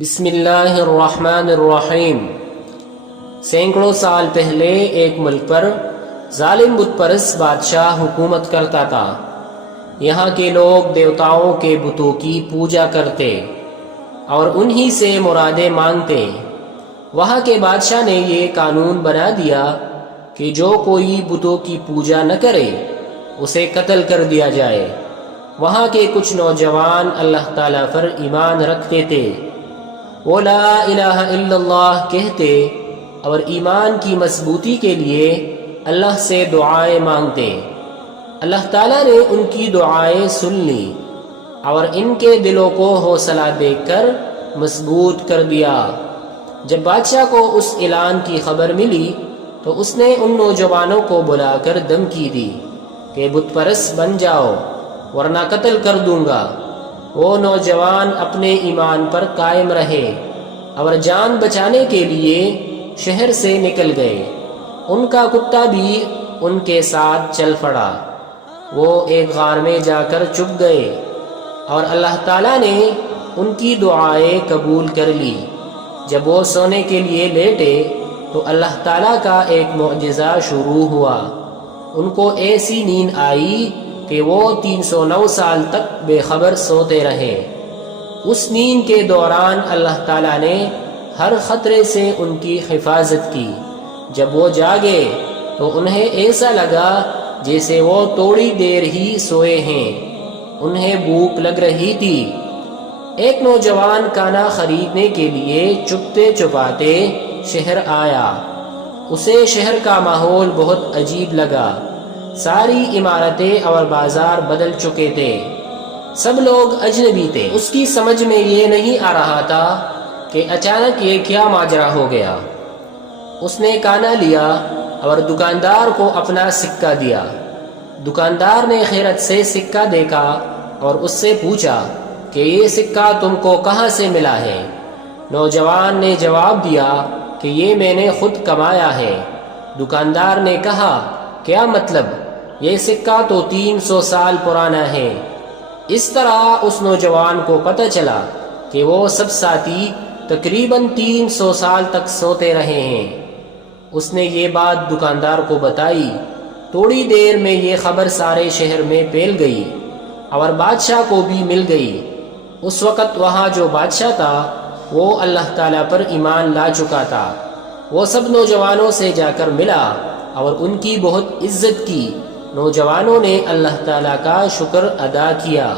بسم اللہ الرحمن الرحیم۔ سینکڑوں سال پہلے ایک ملک پر ظالم بت پرست بادشاہ حکومت کرتا تھا۔ یہاں کے لوگ دیوتاؤں کے بتوں کی پوجا کرتے اور انہی سے مرادیں مانگتے۔ وہاں کے بادشاہ نے یہ قانون بنا دیا کہ جو کوئی بتوں کی پوجا نہ کرے اسے قتل کر دیا جائے۔ وہاں کے کچھ نوجوان اللہ تعالیٰ پر ایمان رکھتے تھے، وہ لا الہ الا اللہ کہتے اور ایمان کی مضبوطی کے لیے اللہ سے دعائیں مانگتے۔ اللہ تعالیٰ نے ان کی دعائیں سن لی اور ان کے دلوں کو حوصلہ دے کر مضبوط کر دیا۔ جب بادشاہ کو اس اعلان کی خبر ملی تو اس نے ان نوجوانوں کو بلا کر دھمکی دی کہ بت پرست بن جاؤ ورنہ قتل کر دوں گا۔ وہ نوجوان اپنے ایمان پر قائم رہے اور جان بچانے کے لیے شہر سے نکل گئے۔ ان کا کتا بھی ان کے ساتھ چل پڑا۔ وہ ایک غار میں جا کر چھپ گئے اور اللہ تعالیٰ نے ان کی دعائیں قبول کر لی۔ جب وہ سونے کے لیے لیٹے تو اللہ تعالیٰ کا ایک معجزہ شروع ہوا۔ ان کو ایسی نیند آئی کہ وہ 309 سال تک بے خبر سوتے رہے۔ اس نیند کے دوران اللہ تعالیٰ نے ہر خطرے سے ان کی حفاظت کی۔ جب وہ جاگے تو انہیں ایسا لگا جیسے وہ تھوڑی دیر ہی سوئے ہیں۔ انہیں بھوک لگ رہی تھی۔ ایک نوجوان کھانا خریدنے کے لیے چپتے چپاتے شہر آیا۔ اسے شہر کا ماحول بہت عجیب لگا۔ ساری عمارتیں اور بازار بدل چکے تھے، سب لوگ اجنبی تھے۔ اس کی سمجھ میں یہ نہیں آ رہا تھا کہ اچانک یہ کیا ماجرا ہو گیا۔ اس نے کھانا لیا اور دکاندار کو اپنا سکہ دیا۔ دکاندار نے حیرت سے سکہ دیکھا اور اس سے پوچھا کہ یہ سکہ تم کو کہاں سے ملا ہے؟ نوجوان نے جواب دیا کہ یہ میں نے خود کمایا ہے۔ دکاندار نے کہا، کیا مطلب؟ یہ سکہ تو 300 سال پرانا ہے۔ اس طرح اس نوجوان کو پتہ چلا کہ وہ سب ساتھی تقریباً 300 سال تک سوتے رہے ہیں۔ اس نے یہ بات دکاندار کو بتائی۔ تھوڑی دیر میں یہ خبر سارے شہر میں پھیل گئی اور بادشاہ کو بھی مل گئی۔ اس وقت وہاں جو بادشاہ تھا وہ اللہ تعالیٰ پر ایمان لا چکا تھا۔ وہ سب نوجوانوں سے جا کر ملا اور ان کی بہت عزت کی۔ نوجوانوں نے اللہ تعالیٰ کا شکر ادا کیا۔